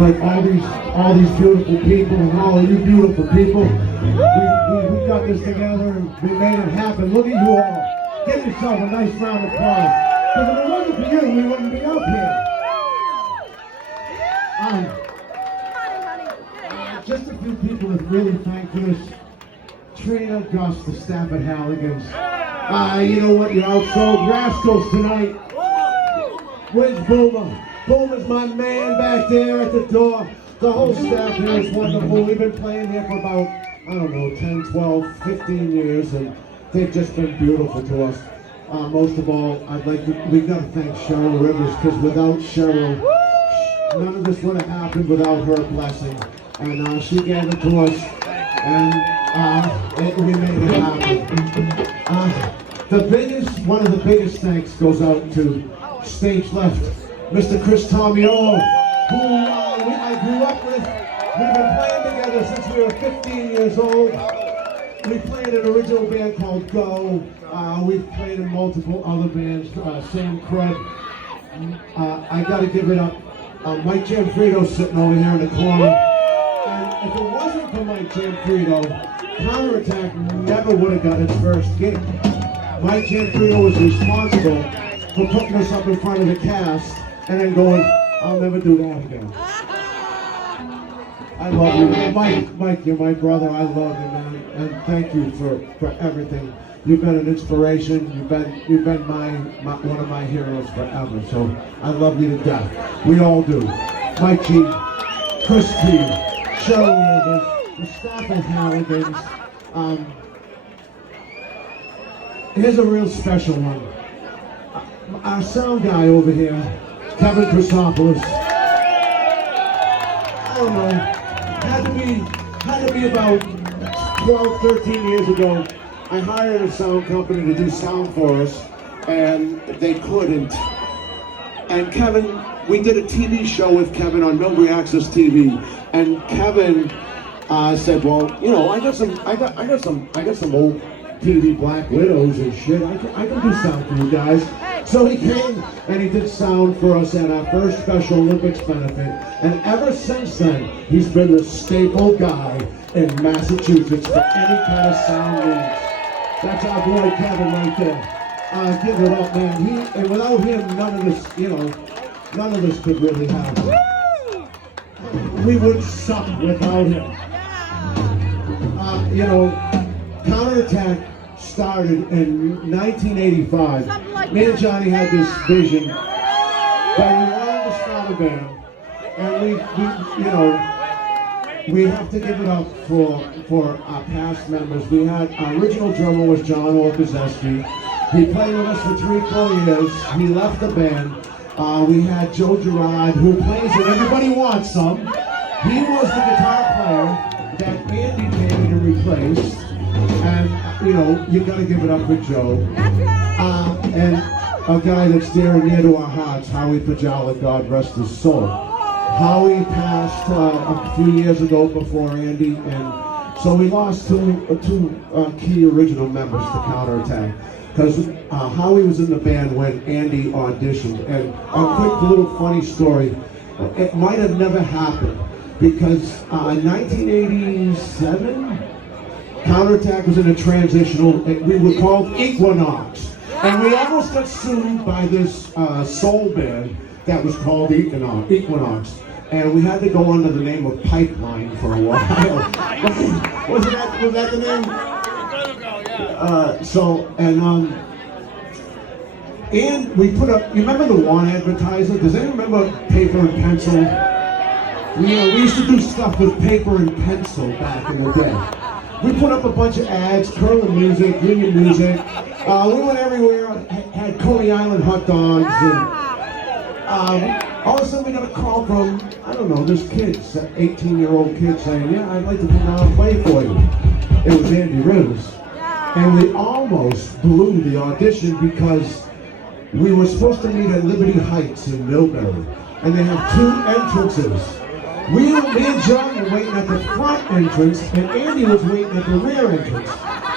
but all these beautiful people and all of you beautiful people, we got this together and we made it happen. Look at you all. Give yourself a nice round of applause. Because if it wasn't for you, we wouldn't be up here. Just a few people that really thank for this. Trina, Gus, the staff at Halligan's. You know what? You're outsold rascals tonight. Where's Boomer? Boomer's my man back there at the door. The whole staff here is wonderful. We've been playing here for about, I don't know, 10, 12, 15 years, and they've just been beautiful to us. Most of all, we've got to thank Cheryl Rivers, because without Cheryl, none of this would have happened without her blessing. And she gave it to us, and we made it happen. One of the biggest thanks goes out to stage left, Mr. Chris Tomiolo, who I grew up with. We've been playing together since we were 15 years old. We played in an original band called Go. We've played in multiple other bands, Sam Crud. I gotta give it up. Mike Gianfrido's sitting over here in the corner. And if it wasn't for Mike Gianfrido, Counterattack never would have got its first gig. Mike Gianfrido was responsible for putting us up in front of the cast and then going, I'll never do that again. I love you. Mike, you're my brother. I love you, man. And thank you for everything. You've been an inspiration. You've been one of my heroes forever. So I love you to death. We all do. Mike G, Chris T, Cheryl Rivers, the staff at Halligan's. Here's a real special one. Our sound guy over here, Kevin Chrysopoulos. I don't know, had to be about 12, 13 years ago. I hired a sound company to do sound for us, and they couldn't. And Kevin, we did a TV show with Kevin on Millbury Access TV, and Kevin said, "Well, you know, I got some old TV Black Widows and shit. I can do sound for you guys." So he came and he did sound for us at our first Special Olympics benefit. And ever since then, he's been the staple guy in Massachusetts for any kind of sound needs. That's our boy Kevin right there. Give it up, man. And without him, none of this could really happen. We would suck without him. Counterattack started in 1985. Me and Johnny had this vision that we wanted to start a band, and we have to give it up for our past members. We had our original drummer was John Orkozeski. He played with us for 3-4 years. He left the band. We had Joe Gerard, who plays it. Everybody wants some. He was the guitar player that Andy came in and replaced. And, you gotta give it up for Joe. And a guy that's dear and near to our hearts, Howie Pajala, God rest his soul. Howie passed a few years ago before Andy, and so we lost two key original members to Counterattack. Because Howie was in the band when Andy auditioned. And a quick little funny story, it might have never happened, because in 1987, Counterattack was in a transitional, we were called Equinox. And we almost got sued by this soul band that was called Equinox. And we had to go under the name of Pipeline for a while. was that the name? And we put up, you remember the one advertiser? Does anyone remember paper and pencil? We used to do stuff with paper and pencil back in the day. We put up a bunch of ads, Curlin Music, Union Music. We went everywhere, had Coney Island hot dogs, and all of a sudden we got a call from, I don't know, this kid, 18-year-old kid saying, "Yeah, I'd like to come down and play for you." It was Andy Rivers. And we almost blew the audition because we were supposed to meet at Liberty Heights in Millbury, and they have 2 entrances. Me and John were waiting at the front entrance, and Andy was waiting at the rear entrance.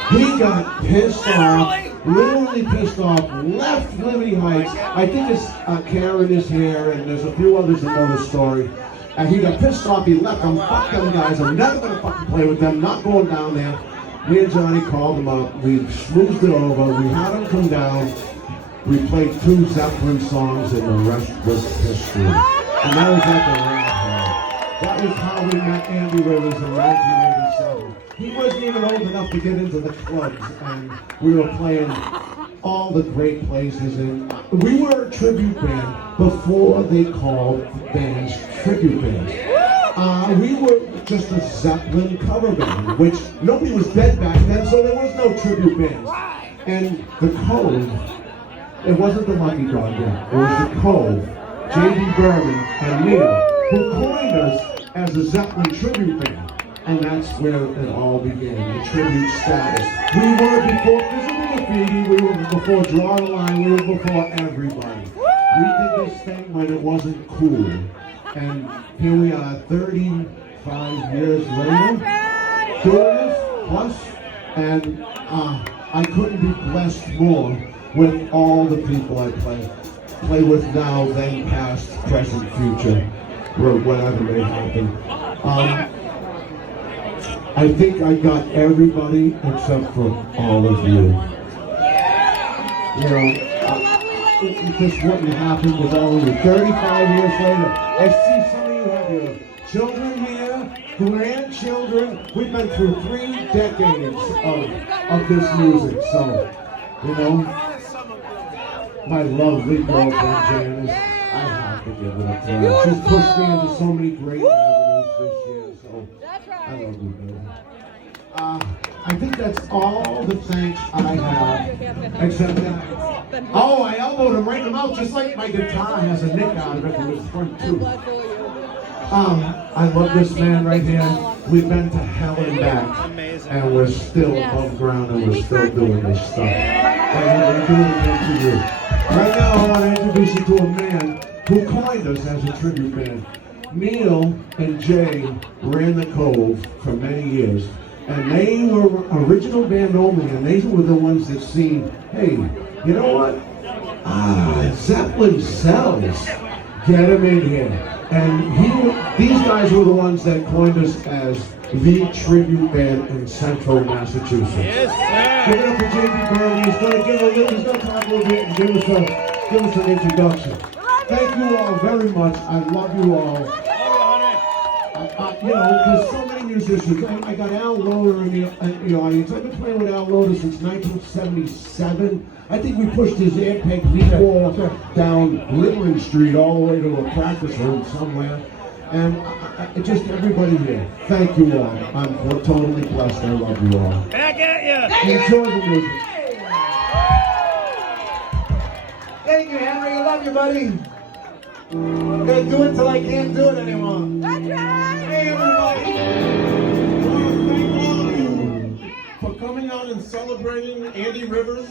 He got pissed off, literally pissed off, left Liberty Heights. I think it's Karen is here, and there's a few others that know the story. And he got pissed off, he left them. Fuck them guys, I'm never gonna fucking play with them, not going down there. Me and Johnny called him up, we smoothed it over, we had him come down, we played 2 Zeppelin songs, and the rest was history. And that was at the Ram Hall. That was how we met Andy Rivers in 1987. He wasn't even old enough to get into the clubs, and we were playing all the great places. And we were a tribute band before they called bands tribute bands. We were just a Zeppelin cover band, which nobody was dead back then, so there was no tribute bands. And the Cove, it wasn't the Lucky Dog yet, it was the Cove, J.D. Berman and Neil, who coined us as a Zeppelin tribute band. And that's where it all began, the tribute status. We were before Physical Graffiti, we were before Draw the Line, we were before everybody. We did this thing when it wasn't cool. And here we are 35 years later, doing this plus, and I couldn't be blessed more with all the people I play with now, then past, present, future, or whatever may happen. I think I got everybody except for all of you. You know, this wouldn't happen with all of you. 35 years later, I see some of you have your children here, grandchildren. We've been through 3 decades of this music, so, you know, my lovely girlfriend Janice, I have to give it up to her. She's pushed me into so many great avenues this year, so I love you, baby. I think that's all the thanks I have, except that, oh, I elbowed him right in the mouth, just like my guitar has a nick out of it from his front tooth. I love this man right here. We've been to hell and back, and we're still above ground, and we're still doing this stuff. And we're doing it to you. Right now, I want to introduce you to a man who coined us as a tribute band. Neil and Jay ran the Cove for many years, and they were original band only, and they were the ones that seen, hey, you know what? Zeppelin sells. Get him in here. And these guys were the ones that coined us as the tribute band in Central Massachusetts. Yes, sir. Give it up for J.D. Berman. He's going to talk a little bit and give us an introduction. Thank you all very much. I love you all. You know, there's so many musicians. I got Al Loder in the audience. I've been playing with Al Loder since 1977. I think we pushed his Airpeg V4 down Littleton Street all the way to a practice room somewhere. And just everybody here, thank you all. I'm totally blessed. I love you all. Back at you. Enjoy the music. Thank you, Henry. I love you, buddy. I'm gonna do it till I can't do it anymore. That's right. Hey, everybody. I want to thank all of you for coming out and celebrating Andy Rivers.